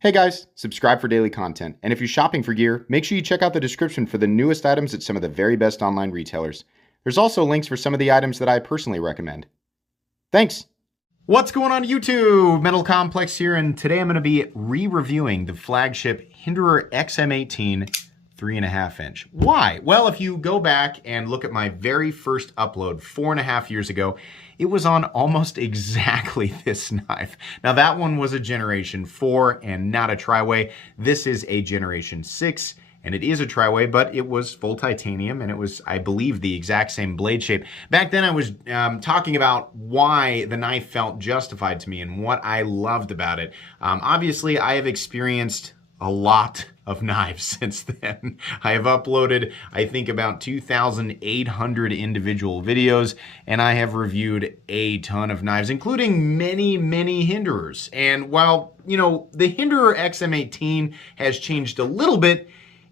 Hey guys, subscribe for daily content. And if you're shopping for gear, make sure you check out the description for the newest items at some of the very best online retailers. There's also links for some of the items that I personally recommend. Thanks! What's going on YouTube? Metal Complex here, and today I'm going to be re-reviewing the flagship Hinderer XM-18 3.5 inch. Why? Well, if you go back and look at my very first upload 4.5 years ago, it was on almost exactly this knife. Now that one was a Generation 4 and not a tri-way. This is a Generation 6 and it is a tri-way, but it was full titanium and it was, I believe, the exact same blade shape. Back then I was talking about why the knife felt justified to me and what I loved about it. Obviously, I have experienced a lot of knives since then. I have uploaded, I think, about 2,800 individual videos, and I have reviewed a ton of knives, including many Hinderers. And while, the Hinderer XM-18 has changed a little bit,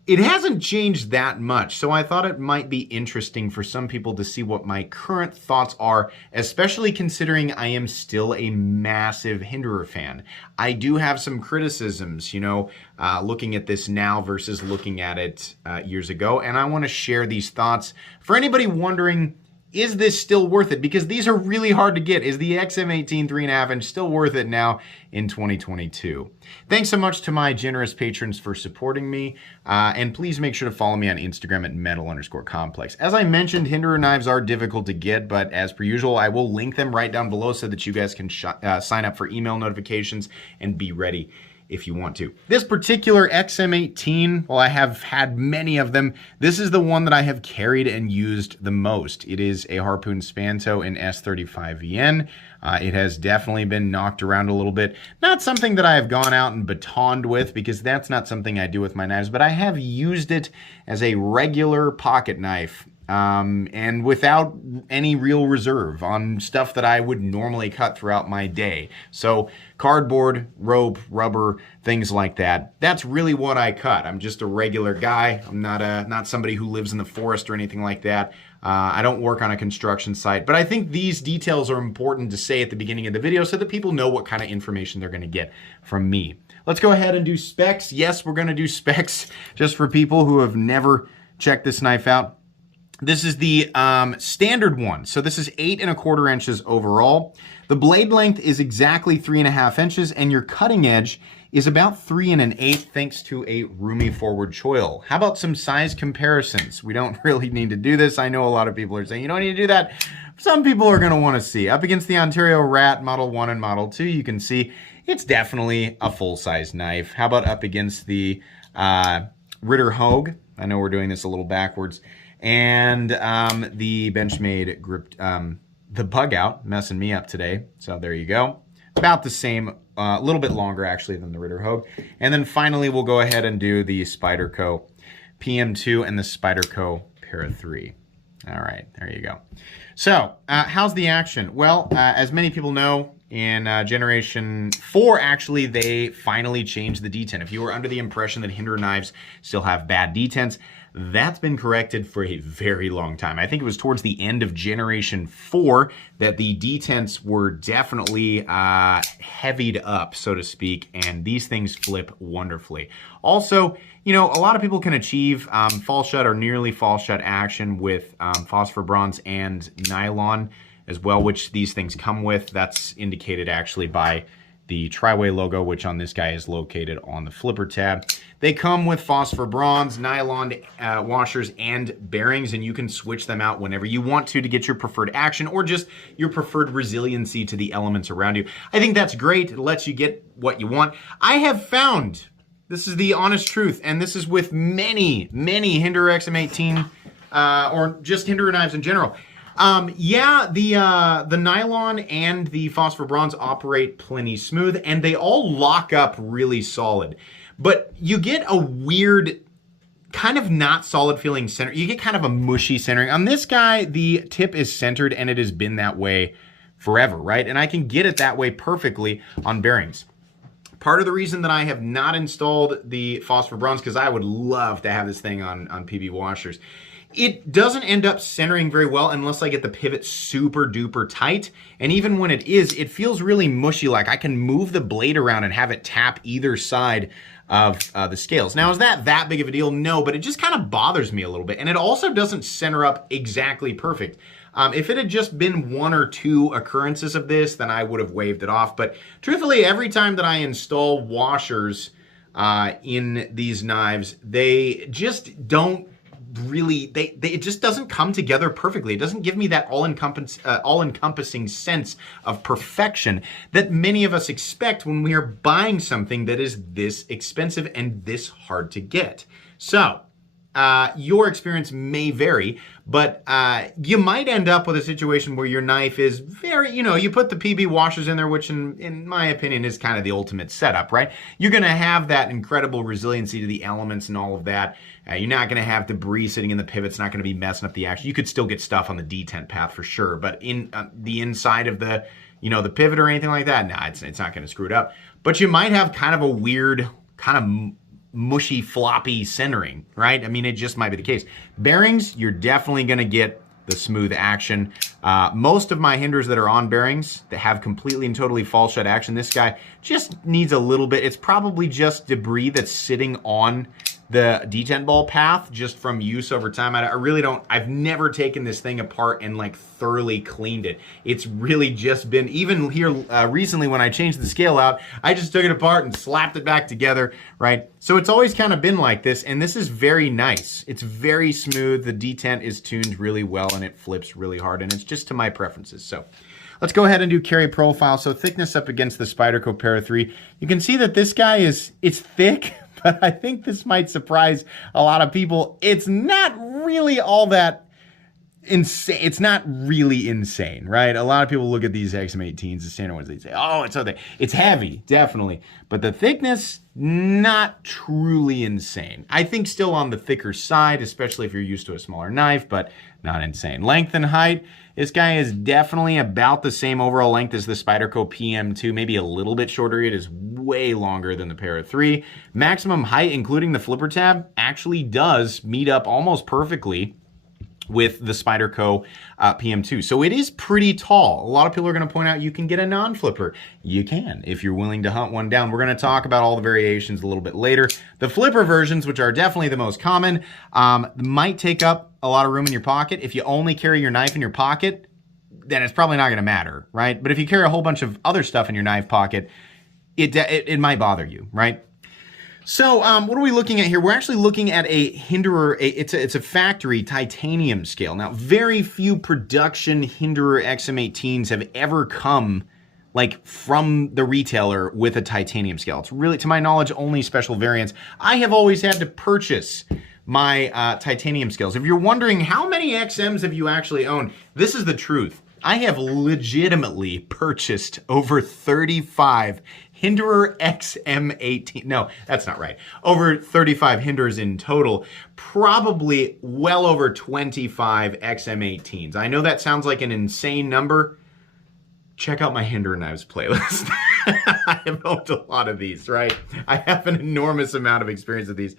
it hasn't changed that much, so I thought it might be interesting for some people to see what my current thoughts are, especially considering I am still a massive Hinderer fan. I do have some criticisms, looking at this now versus looking at it years ago, and I want to share these thoughts. For anybody wondering, is this still worth it? Because these are really hard to get. Is the XM-18 3.5 inch still worth it now in 2022? Thanks so much to my generous patrons for supporting me. And please make sure to follow me on Instagram at metal_complex. As I mentioned, Hinderer knives are difficult to get, but as per usual, I will link them right down below so that you guys can sign up for email notifications and be ready if you want to. This particular XM-18, well, I have had many of them. This is the one that I have carried and used the most. It is a Harpoon Spanto in S35VN. It has definitely been knocked around a little bit. Not something that I have gone out and batoned with, because that's not something I do with my knives, but I have used it as a regular pocket knife. And without any real reserve on stuff that I would normally cut throughout my day. So cardboard, rope, rubber, things like that. That's really what I cut. I'm just a regular guy. I'm not somebody who lives in the forest or anything like that. I don't work on a construction site, but I think these details are important to say at the beginning of the video so that people know what kind of information they're going to get from me. Let's go ahead and do specs. Yes, we're going to do specs just for people who have never checked this knife out. This is the standard one. So this is 8¼ inches overall. The blade length is exactly 3.5 inches, and your cutting edge is about 3 1/8 thanks to a roomy forward choil. How about some size comparisons? We don't really need to do this. I know a lot of people are saying you don't need to do that. Some people are going to want to see. Up against the Ontario Rat Model 1 and Model 2, you can see it's definitely a full-size knife. How about up against the Ritter Hogue? I know we're doing this a little backwards. And the Benchmade grip, the bug out, messing me up today. So there you go. About the same, a little bit longer actually than the Ritter Hogue. And then finally, we'll go ahead and do the Spyderco PM2 and the Spyderco Para 3. All right, there you go. So how's the action? Well, as many people know, in Generation 4, actually, they finally changed the detent. If you were under the impression that Hinderer knives still have bad detents, that's been corrected for a very long time. I think it was towards the end of Generation 4 that the detents were definitely heavied up, so to speak, and these things flip wonderfully. Also, a lot of people can achieve fall shut or nearly fall shut action with phosphor bronze and nylon as well, which these things come with. That's indicated actually by the tri-way logo, which on this guy is located on the flipper tab. They come with phosphor bronze, nylon washers, and bearings, and you can switch them out whenever you want to get your preferred action or just your preferred resiliency to the elements around you. I think that's great. It lets you get what you want. I have found, this is the honest truth, and this is with many Hinderer XM-18 or just Hinderer knives in general. Yeah, the nylon and the phosphor bronze operate plenty smooth, and they all lock up really solid. But you get a weird, kind of not solid feeling center. You get kind of a mushy centering. On this guy, the tip is centered, and it has been that way forever, right? And I can get it that way perfectly on bearings. Part of the reason that I have not installed the phosphor bronze, because I would love to have this thing on PB washers, It doesn't end up centering very well unless I get the pivot super duper tight. And even when it is, it feels really mushy. Like I can move the blade around and have it tap either side of the scales. Now, is that big of a deal? No, but it just kind of bothers me a little bit. And it also doesn't center up exactly perfect. If it had just been 1 or 2 occurrences of this, then I would have waved it off. But truthfully, every time that I install washers in these knives, they just don't really, it just doesn't come together perfectly. It doesn't give me that all-encompassing sense of perfection that many of us expect when we are buying something that is this expensive and this hard to get. So, your experience may vary, but you might end up with a situation where your knife is very, you put the PB washers in there, which in my opinion is kind of the ultimate setup, right? You're going to have that incredible resiliency to the elements and all of that. You're not going to have debris sitting in the pivot. It's not going to be messing up the action. You could still get stuff on the detent path for sure, but in the inside of the, the pivot or anything like that, nah, it's not going to screw it up. But you might have kind of a weird, kind of mushy, floppy centering, right? I mean, it just might be the case. Bearings, you're definitely going to get the smooth action. Most of my Hinderers that are on bearings that have completely and totally fall shut action, this guy just needs a little bit. It's probably just debris that's sitting on the detent ball path just from use over time. I really don't, I've never taken this thing apart and like thoroughly cleaned it. It's really just been, even here recently when I changed the scale out, I just took it apart and slapped it back together, right? So it's always kind of been like this, and this is very nice. It's very smooth. The detent is tuned really well and it flips really hard, and it's just to my preferences. So let's go ahead and do carry profile. So thickness up against the Spyderco Para 3. You can see that this guy it's thick, but I think this might surprise a lot of people. It's not really all that insane. It's not really insane, right? A lot of people look at these XM-18s, the standard ones, they say, oh, it's so thick. It's heavy, definitely. But the thickness, not truly insane. I think still on the thicker side, especially if you're used to a smaller knife, but not insane. Length and height, this guy is definitely about the same overall length as the Spyderco PM2, maybe a little bit shorter. It is way longer than the Para 3. Maximum height, including the flipper tab, actually does meet up almost perfectly with the Spyderco PM2. So it is pretty tall. A lot of people are going to point out you can get a non-flipper. You can, if you're willing to hunt one down. We're going to talk about all the variations a little bit later. The flipper versions, which are definitely the most common, might take up a lot of room in your pocket. If you only carry your knife in your pocket, then it's probably not going to matter, right? But if you carry a whole bunch of other stuff in your knife pocket, it might bother you, right? So what are we looking at here? We're actually looking at a Hinderer. It's a factory titanium scale. Now, very few production Hinderer XM-18s have ever come like from the retailer with a titanium scale. It's really, to my knowledge, only special variants. I have always had to purchase my titanium scales. If you're wondering how many XMs have you actually owned, this is the truth. I have legitimately purchased over 35 Hinderer XM-18. No, that's not right. Over 35 Hinderers in total. Probably well over 25 XM-18s. I know that sounds like an insane number. Check out my Hinderer Knives playlist. I have owned a lot of these, right? I have an enormous amount of experience with these.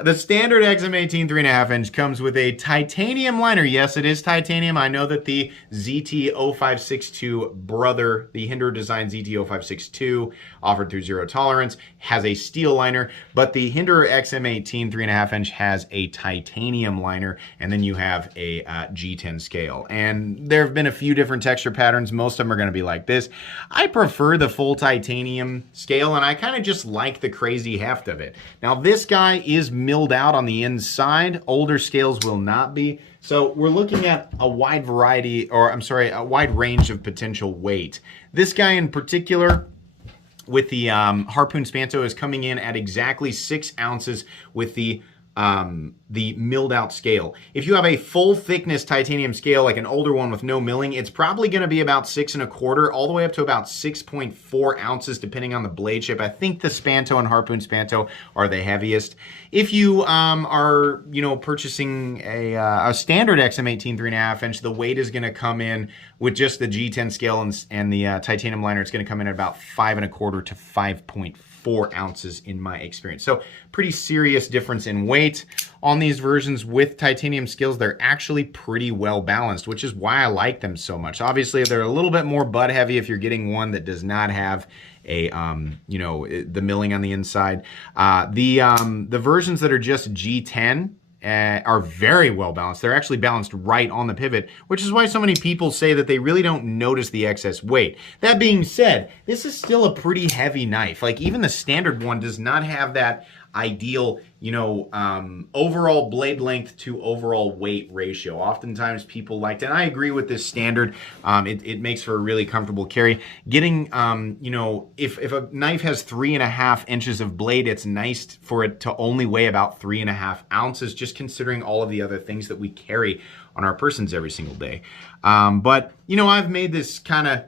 The standard XM-18 3.5 inch comes with a titanium liner. Yes, it is titanium. I know that the ZT-0562 brother, the Hinderer design ZT-0562, offered through Zero Tolerance, has a steel liner, but the Hinderer XM-18 3.5 inch has a titanium liner, and then you have a G10 scale. And there have been a few different texture patterns. Most of them are going to be like this. I prefer the full titanium scale, and I kind of just like the crazy heft of it. Now, this guy is milled out on the inside. Older scales will not be. So we're looking at a wide variety, or I'm sorry, a wide range of potential weight. This guy in particular, with the Harpoon Spanto, is coming in at exactly 6 ounces with the milled out scale. If you have a full thickness titanium scale, like an older one with no milling, it's probably going to be about 6 1/4, all the way up to about 6.4 ounces, depending on the blade shape. I think the Spanto and Harpoon Spanto are the heaviest. If you are, purchasing a standard XM-18 3.5 inch, the weight is going to come in with just the G10 scale and the titanium liner. It's going to come in at about 5 1/4 to 5.5 4 ounces in my experience. So pretty serious difference in weight. On these versions with titanium scales, they're actually pretty well balanced, which is why I like them so much. Obviously, they're a little bit more butt heavy if you're getting one that does not have a the milling on the inside. The versions that are just G10 are very well balanced. They're actually balanced right on the pivot, which is why so many people say that they really don't notice the excess weight. That being said, this is still a pretty heavy knife. Like even the standard one does not have that ideal, overall blade length to overall weight ratio. Oftentimes people like to, and I agree with this standard, it makes for a really comfortable carry. Getting, if a knife has 3.5 inches of blade, it's nice for it to only weigh about 3.5 ounces, just considering all of the other things that we carry on our persons every single day. But, I've made this kind of,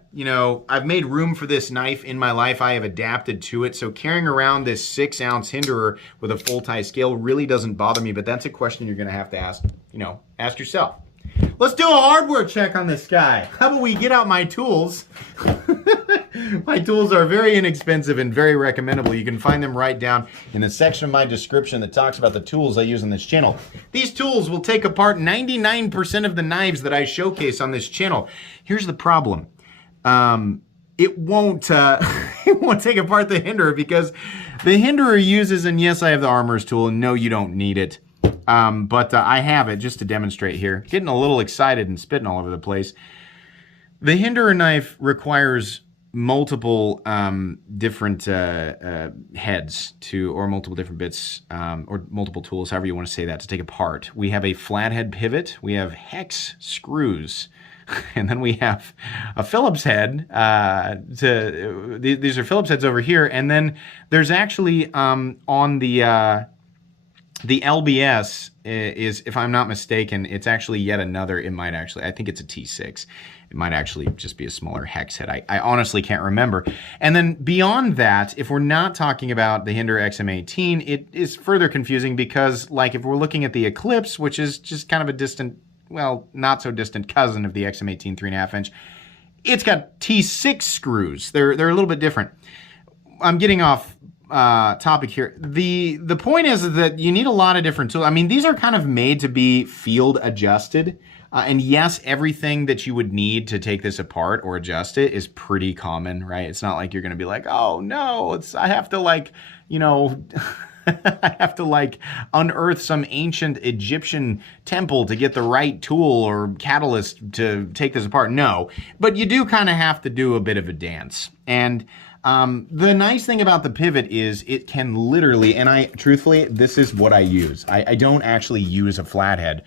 I've made room for this knife in my life. I have adapted to it. So carrying around this 6-ounce Hinderer with a full tie scale really doesn't bother me, but that's a question you're going to have to ask yourself. Let's do a hardware check on this guy. How about we get out my tools? My tools are very inexpensive and very recommendable. You can find them right down in the section of my description that talks about the tools I use on this channel. These tools will take apart 99% of the knives that I showcase on this channel. Here's the problem. It won't take apart the Hinderer because the Hinderer uses, and yes, I have the armorer's tool, and no, you don't need it. But I have it just to demonstrate here. Getting a little excited and spitting all over the place. The Hinderer knife requires multiple different heads or multiple different bits or multiple tools, however you want to say that, to take apart. We have a flathead pivot. We have hex screws. And then we have a Phillips head. These are Phillips heads over here. And then there's actually on the LBS is, if I'm not mistaken, it's actually yet another, I think it's a T6. It might actually just be a smaller hex head. I honestly can't remember. And then beyond that, if we're not talking about the Hinderer XM-18, it is further confusing because, like, if we're looking at the Eclipse, which is just kind of a distant, well, not so distant cousin of the XM-18 3.5 inch, it's got T6 screws. They're a little bit different. I'm getting off topic here. The point is that you need a lot of different tools. I mean, these are kind of made to be field adjusted. And yes, everything that you would need to take this apart or adjust it is pretty common, right? It's not like you're going to be like, oh no, I have to I have to unearth some ancient Egyptian temple to get the right tool or catalyst to take this apart. No, but you do kind of have to do a bit of a dance. And the nice thing about the pivot is it can literally, and truthfully, this is what I use. I don't actually use a flathead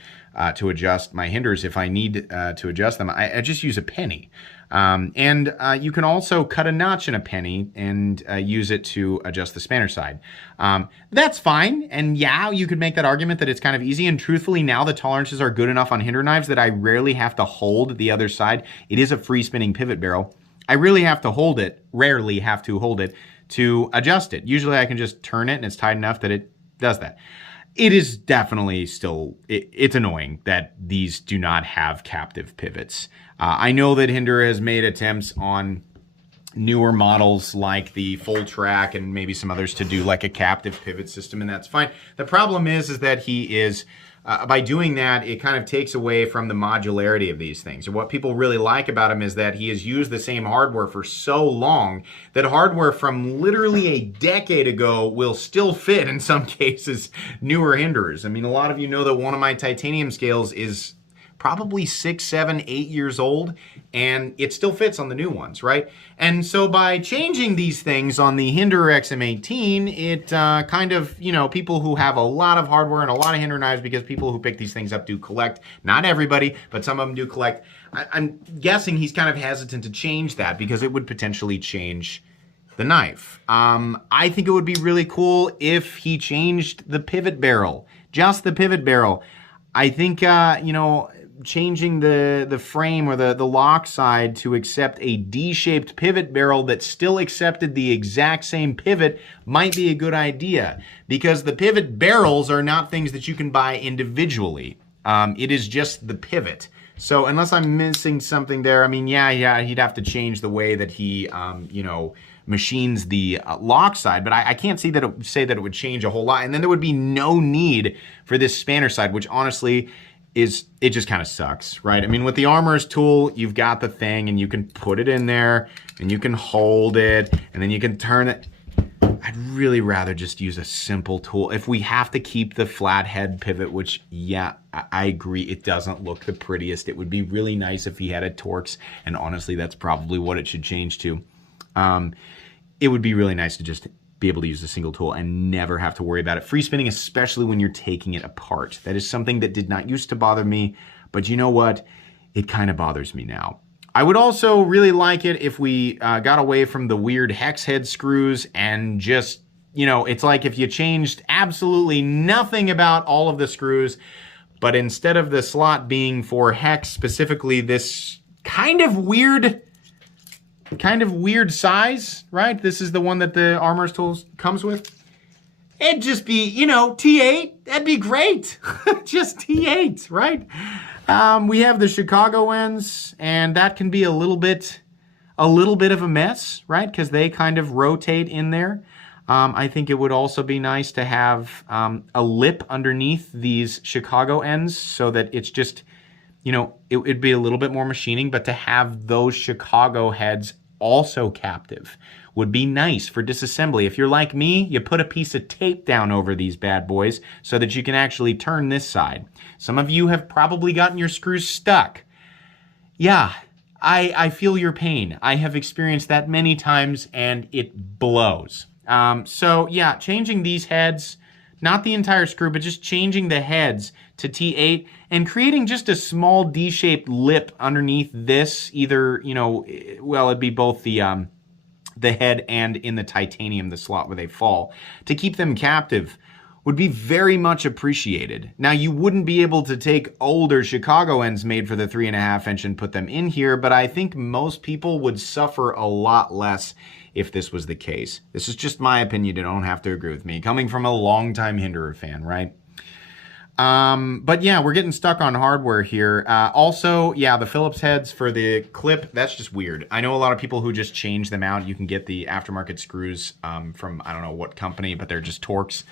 to adjust my Hinderers. If I need to adjust them, I just use a penny. And you can also cut a notch in a penny and use it to adjust the spanner side. That's fine. And yeah, you could make that argument that it's kind of easy. And truthfully, now the tolerances are good enough on Hinderer knives that I rarely have to hold the other side. It is a free spinning pivot barrel. I rarely have to hold it to adjust it. Usually I can just turn it and it's tight enough that it does that. It is definitely still, it's annoying that these do not have captive pivots. I know that Hinderer has made attempts on newer models like the Full Track and maybe some others to do like a captive pivot system, and that's fine. The problem is that he is, by doing that, it kind of takes away from the modularity of these things. And what people really like about him is that he has used the same hardware for so long that hardware from literally a decade ago will still fit, in some cases, newer Hinderers. I mean, a lot of you know that one of my titanium scales is probably 6, 7, 8 years old, and it still fits on the new ones, right? And so by changing these things on the Hinderer XM-18, it kind of, people who have a lot of hardware and a lot of Hinderer knives, because people who pick these things up do collect. Not everybody, but some of them do collect. I'm guessing he's kind of hesitant to change that because it would potentially change the knife. I think it would be really cool if he changed the pivot barrel, just the pivot barrel. I think, changing the frame or the lock side to accept a D-shaped pivot barrel that still accepted the exact same pivot might be a good idea, because the pivot barrels are not things that you can buy individually. It is just the pivot. So unless I'm missing something there, I mean, yeah, he'd have to change the way that he, machines the lock side, but I can't say that it would change a whole lot. And then there would be no need for this spanner side, which honestly it just kind of sucks, right? I mean, with the Armorer's tool, you've got the thing and you can put it in there and you can hold it and then you can turn it. I'd really rather just use a simple tool. If we have to keep the flat head pivot, which, yeah, I agree, it doesn't look the prettiest. It would be really nice if he had a Torx, and honestly, that's probably what it should change to. It would be really nice to just be able to use a single tool and never have to worry about it free spinning, especially when you're taking it apart. That is something that did not used to bother me, but you know what? It kind of bothers me now. I would also really like it if we got away from the weird hex head screws and just, you know, it's like if you changed absolutely nothing about all of the screws, but instead of the slot being for hex, specifically this kind of weird size, right? This is the one that the Armorer's tools comes with. It'd just be, you know, T8. That'd be great. Just T8, right? We have the Chicago ends, and that can be a little bit of a mess, right? Because they kind of rotate in there. I think it would also be nice to have a lip underneath these Chicago ends so that it's just, you know, it'd be a little bit more machining, but to have those Chicago heads also captive would be nice for disassembly. If you're like me, you put a piece of tape down over these bad boys so that you can actually turn this side. Some of you have probably gotten your screws stuck. Yeah, I feel your pain. I have experienced that many times and it blows. So yeah, changing these heads, not the entire screw, but just changing the heads to T8 and creating just a small D-shaped lip underneath this, either, you know, well, it'd be both the head and in the titanium, the slot where they fall, to keep them captive would be very much appreciated. Now, you wouldn't be able to take older Chicago ends made for the 3.5 inch and put them in here, but I think most people would suffer a lot less if this was the case. This is just my opinion. You don't have to agree with me. Coming from a longtime Hinderer fan, right? But yeah, we're getting stuck on hardware here. Also, yeah, the Phillips heads for the clip, that's just weird. I know a lot of people who just change them out. You can get the aftermarket screws from, I don't know what company, but they're just Torx.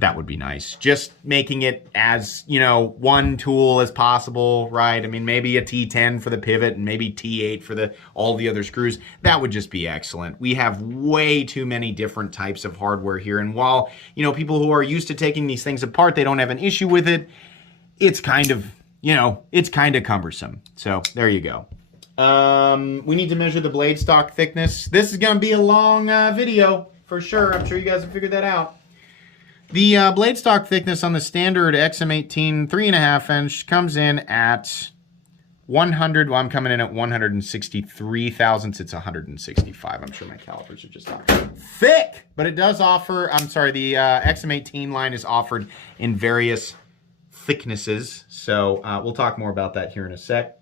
That would be nice. Just making it as, you know, one tool as possible, right? I mean, maybe a T10 for the pivot and maybe T8 for all the other screws. That would just be excellent. We have way too many different types of hardware here. And while, you know, people who are used to taking these things apart, they don't have an issue with it, it's kind of, you know, it's kind of cumbersome. So there you go. We need to measure the blade stock thickness. This is going to be a long video for sure. I'm sure you guys have figured that out. The blade stock thickness on the standard XM-18 3.5 inch comes in at 100. Well, I'm coming in at 163 thousandths. It's 165. I'm sure my calipers are just not thick, but it does offer, I'm sorry, the XM-18 line is offered in various thicknesses. So we'll talk more about that here in a sec.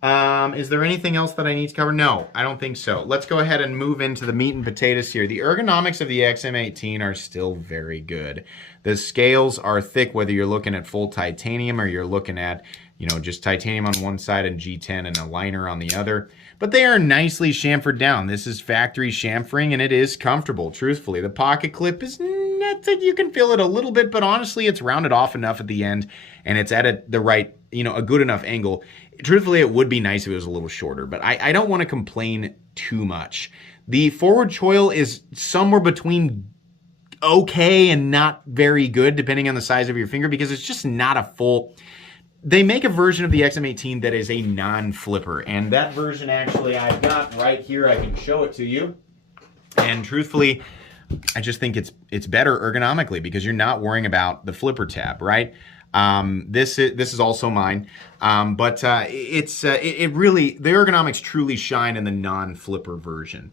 Is there anything else that I need to cover? No, I don't think so. Let's go ahead and move into the meat and potatoes here. The ergonomics of the XM-18 are still very good. The scales are thick, whether you're looking at full titanium or you're looking at, you know, just titanium on one side and G10 and a liner on the other. But they are nicely chamfered down. This is factory chamfering and it is comfortable, truthfully. The pocket clip is, you can feel it a little bit, but honestly, it's rounded off enough at the end and it's at the right, you know, a good enough angle. Truthfully, it would be nice if it was a little shorter, but I don't want to complain too much. The forward choil is somewhere between okay and not very good, depending on the size of your finger, because it's just not a full... They make a version of the XM-18 that is a non-flipper, and that version actually I've got right here. I can show it to you. And truthfully, I just think it's better ergonomically because you're not worrying about the flipper tab, right? This is also mine, but it really, the ergonomics truly shine in the non-flipper version.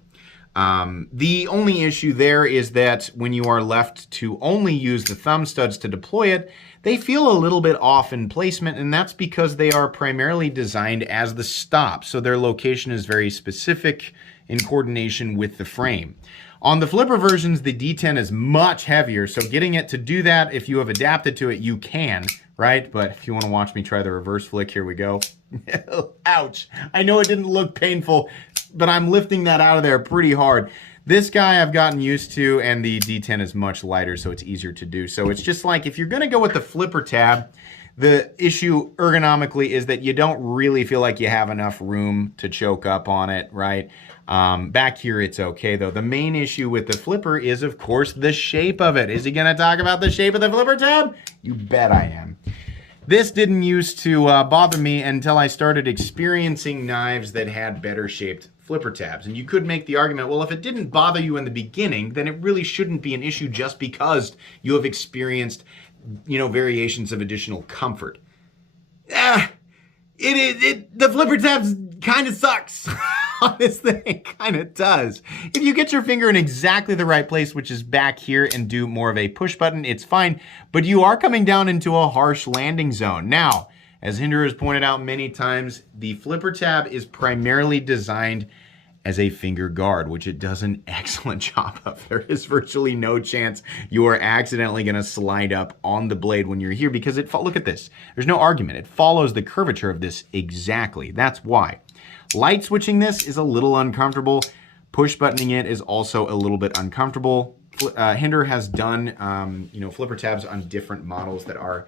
The only issue there is that when you are left to only use the thumb studs to deploy it, they feel a little bit off in placement, and that's because they are primarily designed as the stop, so their location is very specific in coordination with the frame. On the flipper versions, the D10 is much heavier, so getting it to do that, if you have adapted to it, you can, right? But if you want to watch me try the reverse flick, here we go. Ouch. I know it didn't look painful, but I'm lifting that out of there pretty hard. This guy I've gotten used to, and the D10 is much lighter, so it's easier to do. So it's just like, if you're gonna go with the flipper tab, the issue ergonomically is that you don't really feel like you have enough room to choke up on it, right? Back here, it's okay though. The main issue with the flipper is, of course, the shape of it. Is he gonna talk about the shape of the flipper tab? You bet I am. This didn't used to bother me until I started experiencing knives that had better shaped flipper tabs. And you could make the argument, well, if it didn't bother you in the beginning, then it really shouldn't be an issue just because you have experienced, you know, variations of additional comfort. The flipper tabs kind of sucks on this thing. It kind of does. If you get your finger in exactly the right place, which is back here, and do more of a push button, it's fine, but you are coming down into a harsh landing zone. Now, as Hinderer has pointed out many times, the flipper tab is primarily designed as a finger guard, which it does an excellent job of. There is virtually no chance you are accidentally gonna slide up on the blade when you're here, because look at this. There's no argument. It follows the curvature of this exactly. That's why. Light switching this is a little uncomfortable. Push buttoning it is also a little bit uncomfortable. Hinderer has done you know, flipper tabs on different models that are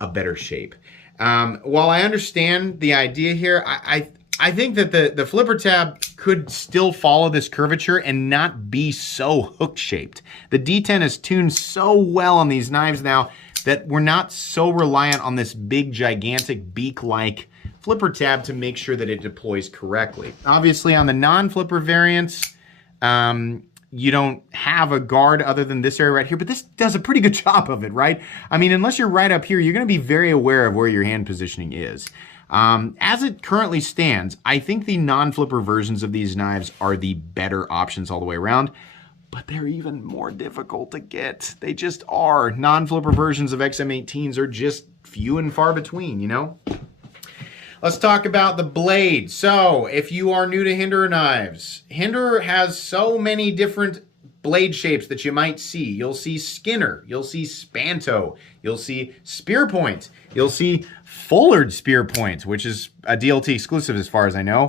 a better shape. While I understand the idea here, I think that the flipper tab could still follow this curvature and not be so hook-shaped. The D10 is tuned so well on these knives now that we're not so reliant on this big, gigantic beak-like flipper tab to make sure that it deploys correctly. Obviously, on the non-flipper variants, you don't have a guard other than this area right here, but this does a pretty good job of it, right? I mean, unless you're right up here, you're gonna be very aware of where your hand positioning is. As it currently stands, I think the non-flipper versions of these knives are the better options all the way around, but they're even more difficult to get. They just are. Non-flipper versions of XM-18s are just few and far between, you know? Let's talk about the blade. So, if you are new to Hinderer knives, Hinderer has so many different blade shapes that you might see. You'll see Skinner, you'll see Spanto, you'll see spear point, you'll see Fullard spear point, which is a DLT exclusive as far as I know.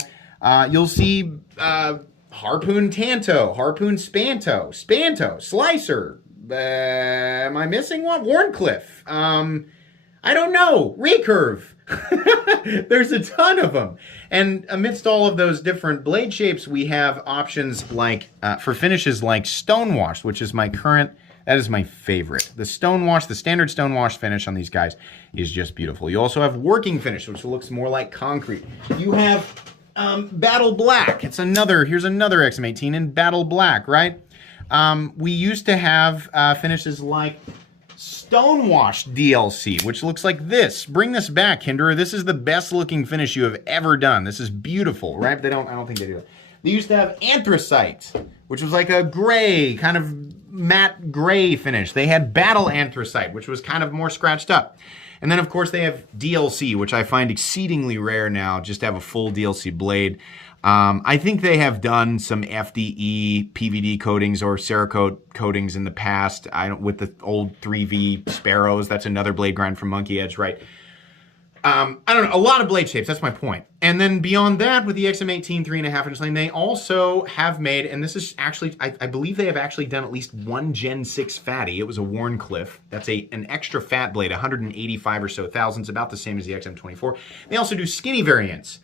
You'll see Harpoon Tanto, Harpoon Spanto, Spanto, Slicer. Am I missing one? Warncliffe. I don't know. Recurve. There's a ton of them. And amidst all of those different blade shapes, we have options like, for finishes like Stonewash, which is my current, that is my favorite. The Stonewash, the standard Stonewash finish on these guys is just beautiful. You also have Working Finish, which looks more like concrete. You have Battle Black. Here's another XM-18 in Battle Black, right? We used to have finishes like Stonewash DLC, which looks like this. Bring this back, Hinderer. This is the best looking finish you have ever done. This is beautiful, right? I don't think they do it. They used to have Anthracite, which was like a gray, kind of matte gray finish. They had Battle Anthracite, which was kind of more scratched up. And then, of course, they have DLC, which I find exceedingly rare now, just to have a full DLC blade. I think they have done some FDE PVD coatings or Cerakote coatings in the past. With the old 3V Sparrows, that's another blade grind from Monkey Edge, right? I don't know, a lot of blade shapes, that's my point. And then beyond that, with the XM-18 3.5 inch lane, they also have made, and this is actually, I believe they have actually done at least one Gen 6 fatty. It was a Warncliffe. That's an extra fat blade, 185 or so thousandths, about the same as the XM-24. They also do skinny variants,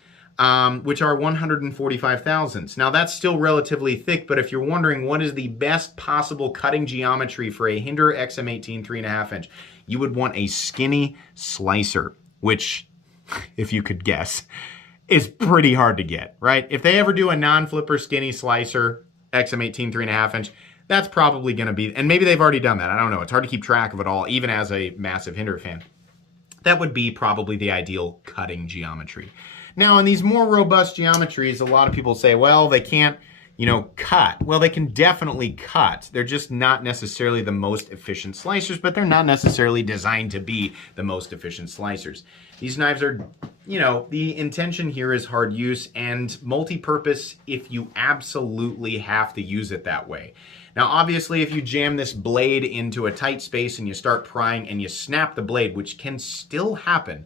which are 145 thousandths. Now that's still relatively thick, but if you're wondering what is the best possible cutting geometry for a Hinderer XM-18 3.5 inch, you would want a skinny slicer, which, if you could guess, is pretty hard to get, right? If they ever do a non-flipper skinny slicer XM-18 3.5 inch, that's probably gonna be, and maybe they've already done that, I don't know. It's hard to keep track of it all, even as a massive Hinderer fan. That would be probably the ideal cutting geometry. Now, in these more robust geometries, a lot of people say, well, they can't, you know, cut. Well, they can definitely cut. They're just not necessarily the most efficient slicers, but they're not necessarily designed to be the most efficient slicers. These knives are, you know, the intention here is hard use and multi-purpose if you absolutely have to use it that way. Now, obviously, if you jam this blade into a tight space and you start prying and you snap the blade, which can still happen,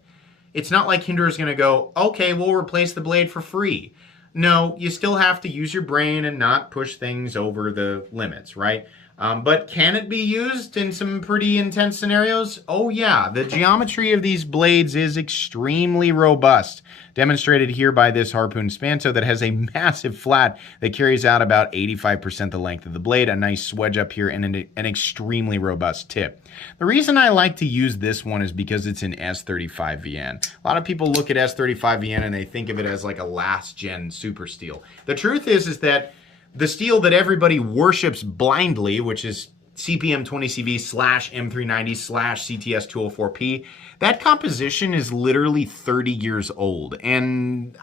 it's not like Hinderer's gonna go, okay, we'll replace the blade for free. no, you still have to use your brain and not push things over the limits, right? But can it be used in some pretty intense scenarios? Oh yeah, the geometry of these blades is extremely robust, demonstrated here by this Harpoon Spanto that has a massive flat that carries out about 85% the length of the blade, a nice swedge up here, and an extremely robust tip. The reason I like to use this one is because it's an S35VN. A lot of people look at S35VN and they think of it as like a last-gen super steel. The truth is that the steel that everybody worships blindly, which is CPM 20CV / M390 / CTS 204P, that composition is literally 30 years old. And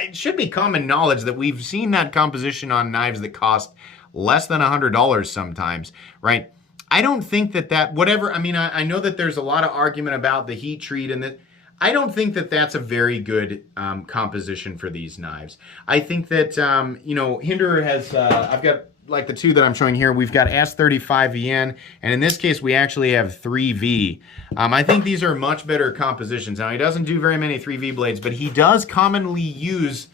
it should be common knowledge that we've seen that composition on knives that cost less than $100 sometimes, right? I don't think that whatever, I mean, I know that there's a lot of argument about the heat treat and that, I don't think that that's a very good composition for these knives. I think that, you know, Hinderer has, I've got like the two that I'm showing here, we've got S35VN, and in this case we actually have 3V. I think these are much better compositions. Now he doesn't do very many 3V blades, but he does commonly use,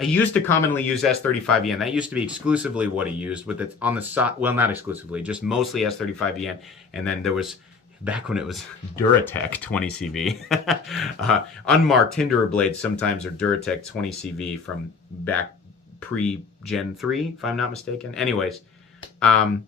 I used to commonly use S35VN. That used to be exclusively what he used with it on the side, well not exclusively, just mostly S35VN, and then there was, back when it was Duratec 20CV. Unmarked Hinderer blades sometimes are Duratec 20CV from back pre-Gen 3, if I'm not mistaken. Anyways, now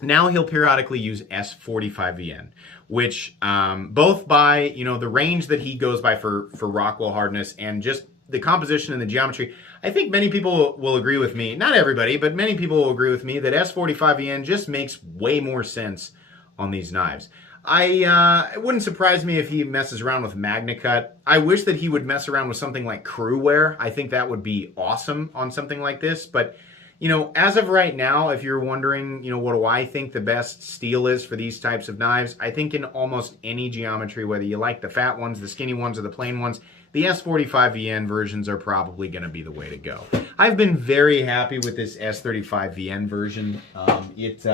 he'll periodically use S45VN, which both by, you know, the range that he goes by for Rockwell hardness and just the composition and the geometry, I think many people will agree with me, not everybody, but many people will agree with me that S45VN just makes way more sense on these knives. It wouldn't surprise me if he messes around with MagnaCut. I wish that he would mess around with something like Crewwear. I think that would be awesome on something like this. But, you know, as of right now, if you're wondering, you know, what do I think the best steel is for these types of knives, I think in almost any geometry, whether you like the fat ones, the skinny ones, or the plain ones, the S45VN versions are probably going to be the way to go. I've been very happy with this S35VN version. It's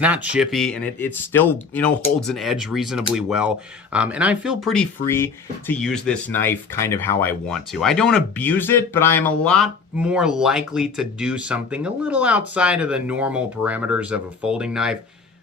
not chippy, and it still, you know, holds an edge reasonably well. And I feel pretty free to use this knife kind of how I want to. I don't abuse it, but I am a lot more likely to do something a little outside of the normal parameters of a folding knife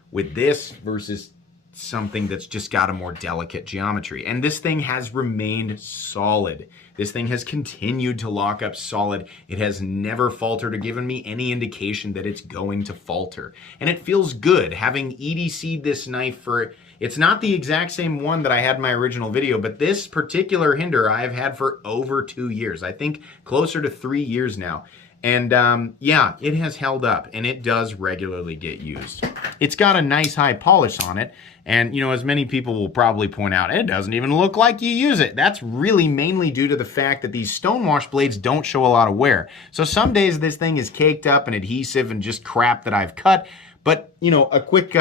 with this versus something that's just got a more delicate geometry. And this thing has remained solid. This thing has continued to lock up solid. It has never faltered or given me any indication that it's going to falter. And it feels good having EDC'd this knife for, it's not the exact same one that I had in my original video, but this particular Hinderer I've had for over 2 years. I think closer to 3 years now. And yeah, it has held up, and it does regularly get used. It's got a nice high polish on it, and you know, as many people will probably point out, it doesn't even look like you use it. That's really mainly due to the fact that these stonewash blades don't show a lot of wear. So some days this thing is caked up and adhesive and just crap that I've cut, but you know, a quick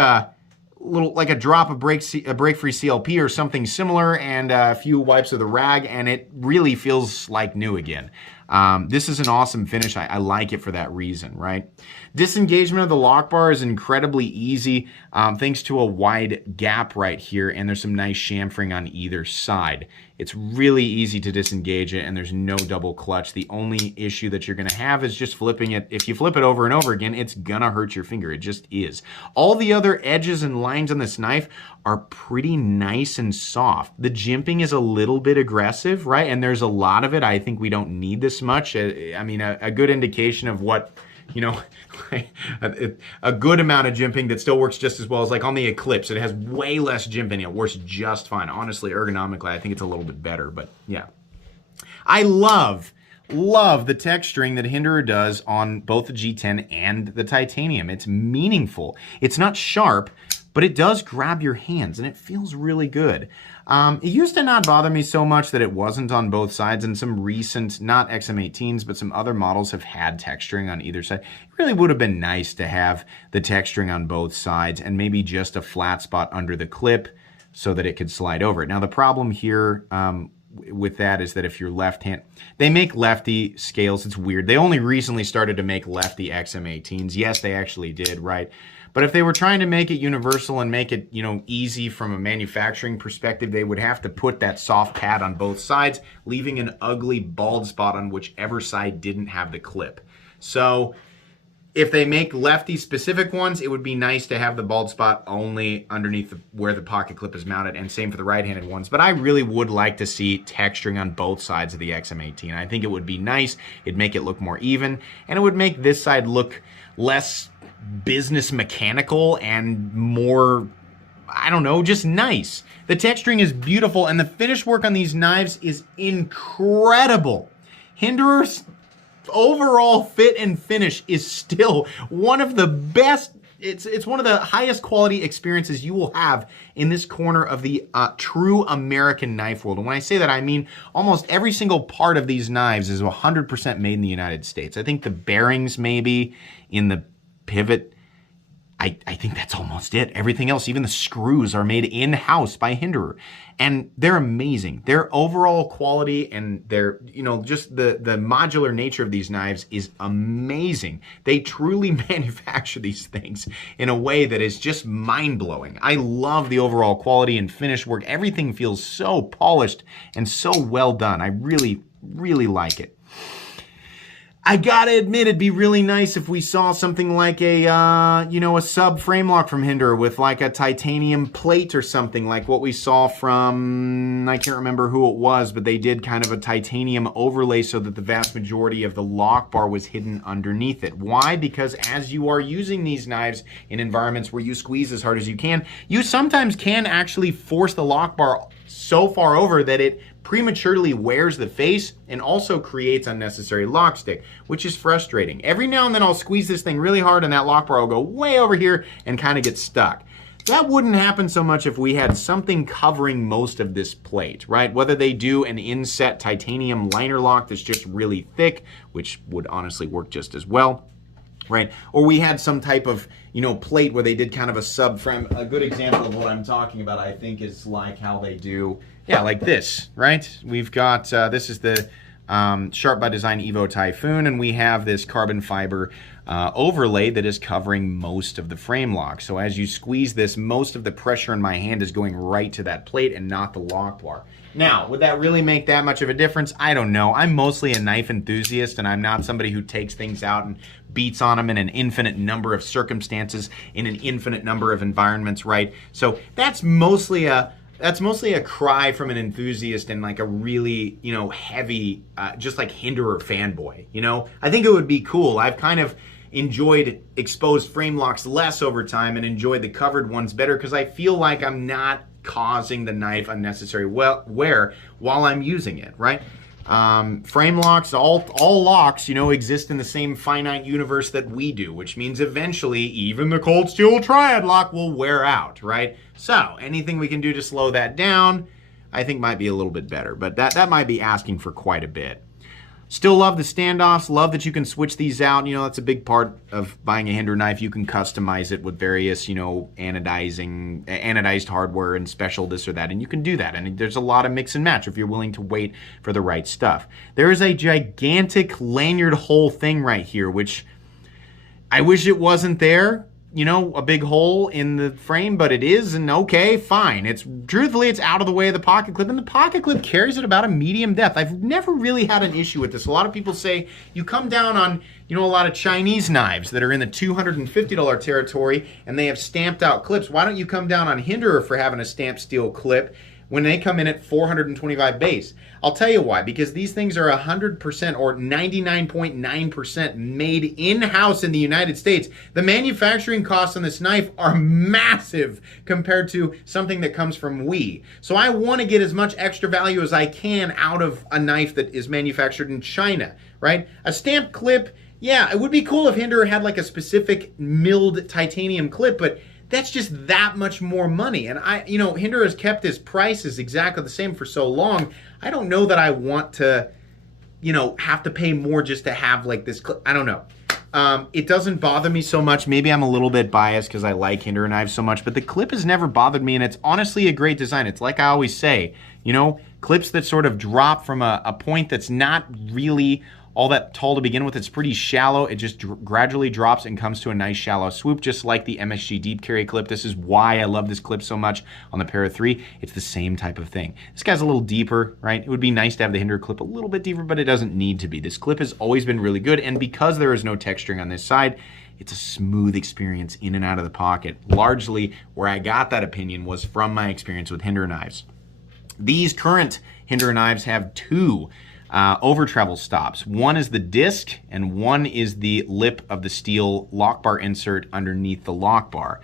little, like a drop of break-free CLP or something similar and a few wipes of the rag, and it really feels like new again. This is an awesome finish. I like it for that reason, right? Disengagement of the lock bar is incredibly easy thanks to a wide gap right here, and there's some nice chamfering on either side. It's really easy to disengage it, and there's no double clutch. The only issue that you're going to have is just flipping it. If you flip it over and over again, it's going to hurt your finger. It just is. All the other edges and lines on this knife are pretty nice and soft. The jimping is a little bit aggressive, right? And there's a lot of it. I think we don't need this much. I mean, a good indication of what, you know, a good amount of jimping that still works just as well as like on the Eclipse. It has way less jimping. It works just fine. Honestly, ergonomically, I think it's a little bit better, but yeah. I love the texturing that Hinderer does on both the G10 and the titanium. It's meaningful. It's not sharp, but it does grab your hands, and it feels really good. It used to not bother me so much that it wasn't on both sides, and some recent, not XM-18s, but some other models have had texturing on either side. It really would have been nice to have the texturing on both sides, and maybe just a flat spot under the clip so that it could slide over it. Now, the problem here with that is that if you're left-hand, they make Lefty Scales. It's weird. They only recently started to make Lefty XM-18s. Yes, they actually did, right? But if they were trying to make it universal and make it, easy from a manufacturing perspective, they would have to put that soft pad on both sides, leaving an ugly bald spot on whichever side didn't have the clip. So if they make lefty specific ones, it would be nice to have the bald spot only underneath where the pocket clip is mounted, and same for the right-handed ones. But I really would like to see texturing on both sides of the XM-18. I think it would be nice. It'd make it look more even, and it would make this side look less business mechanical and more, I don't know, just nice. The texturing is beautiful, and the finish work on these knives is incredible. Hinderer's overall fit and finish is still one of the best. It's one of the highest quality experiences you will have in this corner of the true American knife world. And when I say that, I mean almost every single part of these knives is 100% made in the United States. I think the bearings maybe in the pivot, I think that's almost it. Everything else, even the screws, are made in-house by Hinderer. And they're amazing. Their overall quality and their, just the modular nature of these knives is amazing. They truly manufacture these things in a way that is just mind-blowing. I love the overall quality and finish work. Everything feels so polished and so well done. I really, really like it. I gotta admit, it'd be really nice if we saw something like a sub frame lock from Hinderer with like a titanium plate or something like what we saw from, I can't remember who it was, but they did kind of a titanium overlay so that the vast majority of the lock bar was hidden underneath it. Why? Because as you are using these knives in environments where you squeeze as hard as you can, you sometimes can actually force the lock bar so far over that it prematurely wears the face and also creates unnecessary lock stick, which is frustrating. Every now and then I'll squeeze this thing really hard and that lock bar will go way over here and kind of get stuck. That wouldn't happen so much if we had something covering most of this plate, right? Whether they do an inset titanium liner lock that's just really thick, which would honestly work just as well, right? Or we had some type of, plate where they did kind of a subframe. A good example of what I'm talking about, I think, is like how they do, like this, right? We've got, this is the Sharp by Design Evo Typhoon, and we have this carbon fiber overlay that is covering most of the frame lock. So as you squeeze this, most of the pressure in my hand is going right to that plate and not the lock bar. Now, would that really make that much of a difference? I don't know. I'm mostly a knife enthusiast, and I'm not somebody who takes things out and beats on them in an infinite number of circumstances, in an infinite number of environments, right? So that's mostly a cry from an enthusiast and like a really, heavy, just like Hinderer fanboy, I think it would be cool. I've kind of enjoyed exposed frame locks less over time and enjoyed the covered ones better because I feel like I'm not causing the knife unnecessary wear while I'm using it, right? Frame locks, all locks, exist in the same finite universe that we do, which means eventually even the cold steel triad lock will wear out, right? So anything we can do to slow that down, I think might be a little bit better, but that might be asking for quite a bit. Still love the standoffs, love that you can switch these out. That's a big part of buying a Hinderer knife. You can customize it with various, anodized hardware and special this or that, and you can do that. And there's a lot of mix and match if you're willing to wait for the right stuff. There is a gigantic lanyard hole thing right here, which I wish it wasn't there. A big hole in the frame, but it is, and okay, fine. Truthfully, it's out of the way of the pocket clip, and the pocket clip carries at about a medium depth. I've never really had an issue with this. A lot of people say you come down on, a lot of Chinese knives that are in the $250 territory, and they have stamped out clips. Why don't you come down on Hinderer for having a stamped steel clip when they come in at $425 base? I'll tell you why. Because these things are 100% or 99.9% made in-house in the United States. The manufacturing costs on this knife are massive compared to something that comes from we. So I want to get as much extra value as I can out of a knife that is manufactured in China, right? A stamped clip, yeah, it would be cool if Hinderer had like a specific milled titanium clip, but that's just that much more money. And Hinderer has kept his prices exactly the same for so long. I don't know that I want to, have to pay more just to have like this clip. I don't know. It doesn't bother me so much. Maybe I'm a little bit biased because I like Hinderer knives so much, but the clip has never bothered me, and it's honestly a great design. It's like I always say, clips that sort of drop from a point that's not really all that tall to begin with. It's pretty shallow. It just gradually drops and comes to a nice shallow swoop, just like the MSG deep carry clip. This is why I love this clip so much on the Para 3. It's the same type of thing. This guy's a little deeper, right? It would be nice to have the Hinderer clip a little bit deeper, but it doesn't need to be. This clip has always been really good, and because there is no texturing on this side, it's a smooth experience in and out of the pocket. Largely, where I got that opinion was from my experience with Hinderer knives. These current Hinderer knives have two over travel stops. One is the disc and one is the lip of the steel lock bar insert underneath the lock bar.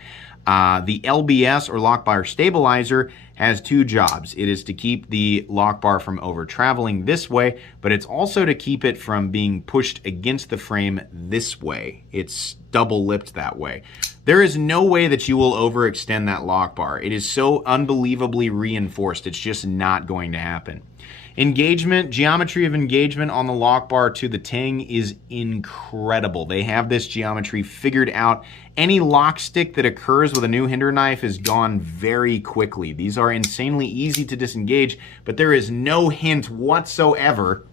The LBS or lock bar stabilizer has two jobs. It is to keep the lock bar from over traveling this way, but it's also to keep it from being pushed against the frame this way. It's double lipped that way. There is no way that you will overextend that lock bar. It is so unbelievably reinforced. It's just not going to happen. Engagement, geometry of engagement on the lock bar to the ting is incredible. They have this geometry figured out. Any lock stick that occurs with a new Hinderer knife is gone very quickly. These are insanely easy to disengage, but there is no hint whatsoever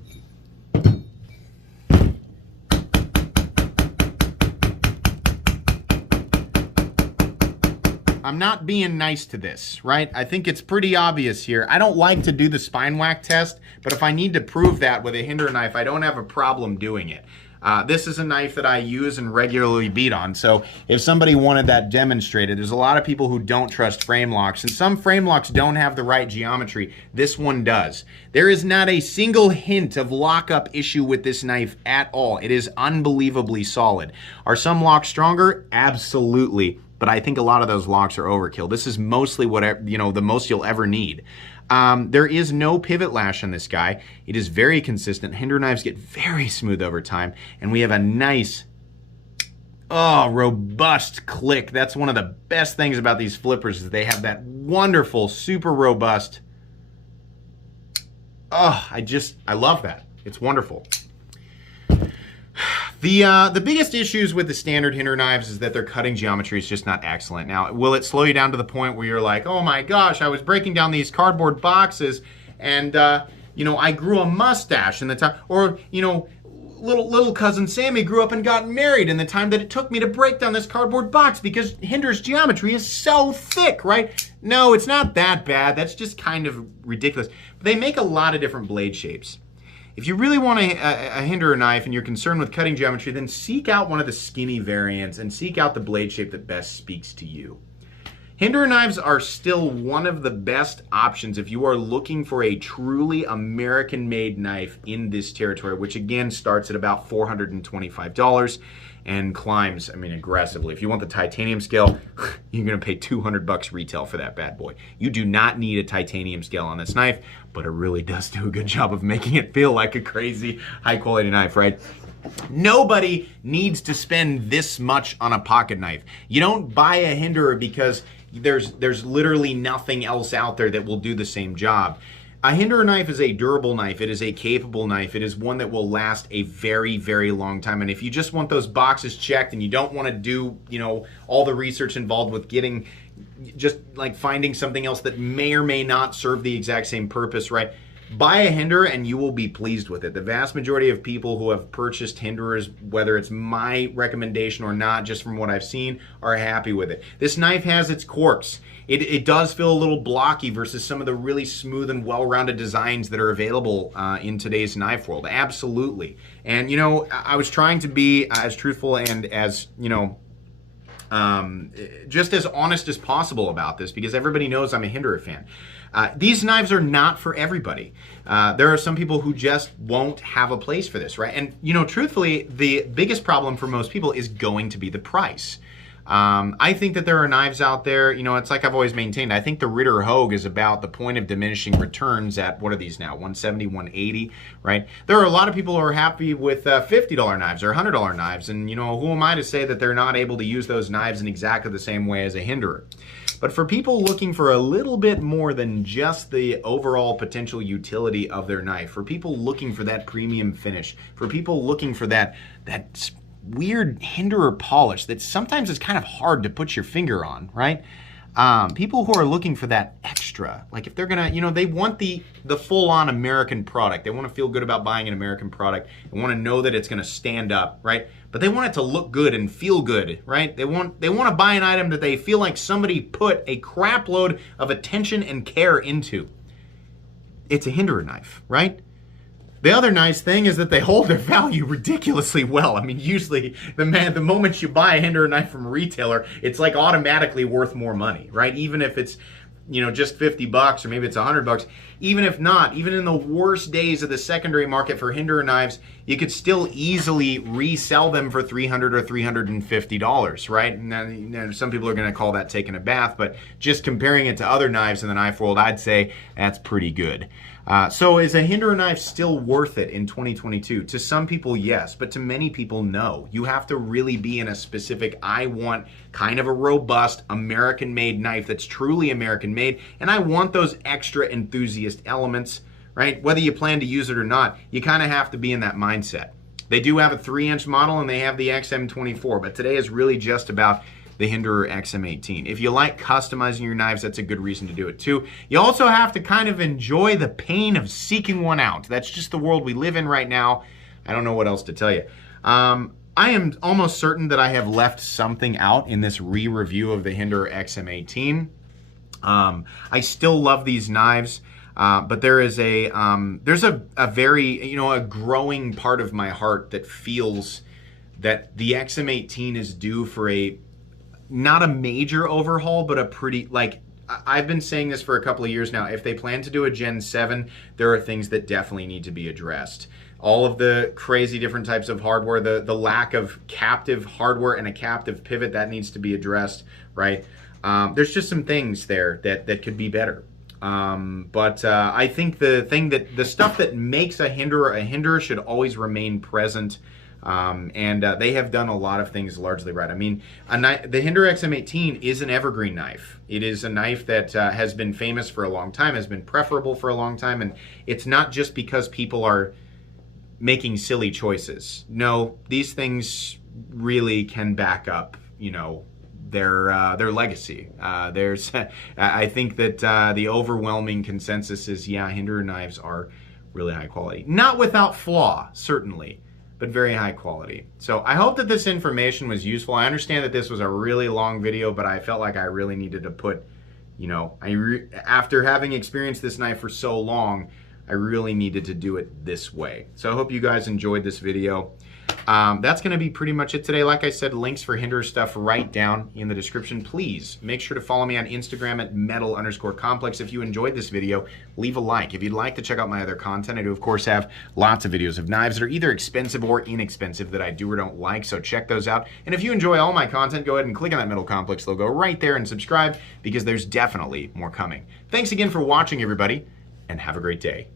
I'm not being nice to this, right? I think it's pretty obvious here. I don't like to do the spine whack test, but if I need to prove that with a Hinderer knife, I don't have a problem doing it. This is a knife that I use and regularly beat on, so if somebody wanted that demonstrated, there's a lot of people who don't trust frame locks, and some frame locks don't have the right geometry. This one does. There is not a single hint of lockup issue with this knife at all. It is unbelievably solid. Are some locks stronger? Absolutely. But I think a lot of those locks are overkill. This is mostly what, you know, the most you'll ever need. There is no pivot lash on this guy. It is very consistent. Hinderer knives get very smooth over time, and we have a nice, robust click. That's one of the best things about these flippers is they have that wonderful, super robust. I love that. It's wonderful. The biggest issues with the standard Hinderer knives is that their cutting geometry is just not excellent. Now, will it slow you down to the point where you're like, oh my gosh, I was breaking down these cardboard boxes and, I grew a mustache in the time, or, little cousin Sammy grew up and got married in the time that it took me to break down this cardboard box because Hinderer's geometry is so thick, right? No, it's not that bad. That's just kind of ridiculous. But they make a lot of different blade shapes. If you really want a Hinderer knife and you're concerned with cutting geometry, then seek out one of the skinny variants and seek out the blade shape that best speaks to you. Hinderer knives are still one of the best options if you are looking for a truly American-made knife in this territory, which again starts at about $425 and climbs, aggressively. If you want the titanium scale, you're gonna pay $200 retail for that bad boy. You do not need a titanium scale on this knife, but it really does do a good job of making it feel like a crazy high-quality knife, right? Nobody needs to spend this much on a pocket knife. You don't buy a Hinderer because there's literally nothing else out there that will do the same job. A Hinderer knife is a durable knife. It is a capable knife. It is one that will last a very, very long time. And if you just want those boxes checked and you don't want to do, all the research involved with getting, just like finding something else that may or may not serve the exact same purpose, right? Buy a Hinderer and you will be pleased with it. The vast majority of people who have purchased Hinderers, whether it's my recommendation or not, just from what I've seen, are happy with it. This knife has its quirks. It does feel a little blocky versus some of the really smooth and well-rounded designs that are available in today's knife world. Absolutely. And, I was trying to be as truthful and as, just as honest as possible about this because everybody knows I'm a Hinderer fan. These knives are not for everybody. There are some people who just won't have a place for this, right? And, truthfully, the biggest problem for most people is going to be the price. I think that there are knives out there, it's like I've always maintained. I think the Ritter Hogue is about the point of diminishing returns at, what are these now, 170, 180, right? There are a lot of people who are happy with $50 knives or $100 knives, and, who am I to say that they're not able to use those knives in exactly the same way as a Hinderer? But for people looking for a little bit more than just the overall potential utility of their knife, for people looking for that premium finish, for people looking for that weird Hinderer polish that sometimes is kind of hard to put your finger on, right? People who are looking for that extra, like if they're gonna, you know, they want the full-on American product. They want to feel good about buying an American product. They want to know that it's gonna stand up, right? But they want it to look good and feel good, right? They want to buy an item that they feel like somebody put a crap load of attention and care into. It's a Hinderer knife, right? The other nice thing is that they hold their value ridiculously well. I mean, usually the moment you buy a Hinderer knife from a retailer, it's like automatically worth more money, right? Even if it's, you know, just 50 bucks or maybe it's $100. Even if not, even in the worst days of the secondary market for Hinderer knives, you could still easily resell them for $300 or $350, right? Now, some people are going to call that taking a bath, but just comparing it to other knives in the knife world, I'd say that's pretty good. So is a Hinderer knife still worth it in 2022? To some people, yes, but to many people, no. You have to really be in a specific, I want kind of a robust American-made knife that's truly American-made, and I want those extra enthusiast elements, right? Whether you plan to use it or not, you kind of have to be in that mindset. They do have a 3-inch model and they have the XM-24, but today is really just about the Hinderer XM-18. If you like customizing your knives, that's a good reason to do it too. You also have to kind of enjoy the pain of seeking one out. That's just the world we live in right now. I don't know what else to tell you. I am almost certain that I have left something out in this re-review of the Hinderer XM-18. I still love these knives, but there is there's a very, you know, a growing part of my heart that feels that the XM-18 is due for not a major overhaul, but a pretty, like, I've been saying this for a couple of years now. If they plan to do a Gen 7, there are things that definitely need to be addressed. All of the crazy different types of hardware, the lack of captive hardware and a captive pivot, that needs to be addressed, right? There's just some things there that could be better. But I think the stuff that makes a Hinderer should always remain present. They have done a lot of things largely right. I mean, the Hinderer XM-18 is an evergreen knife. It is a knife that has been famous for a long time, has been preferable for a long time, and it's not just because people are making silly choices. No, these things really can back up, you know, their legacy. I think that the overwhelming consensus is, yeah, Hinderer knives are really high quality. Not without flaw, certainly, but very high quality. So I hope that this information was useful. I understand that this was a really long video, but I felt like I really needed to put, you know, after having experienced this knife for so long, I really needed to do it this way. So I hope you guys enjoyed this video. That's going to be pretty much it today. Like I said, links for Hinderer stuff right down in the description. Please make sure to follow me on Instagram at metal_complex. If you enjoyed this video, leave a like. If you'd like to check out my other content, I do, of course, have lots of videos of knives that are either expensive or inexpensive that I do or don't like, so check those out. And if you enjoy all my content, go ahead and click on that Metal Complex logo right there and subscribe, because there's definitely more coming. Thanks again for watching, everybody, and have a great day.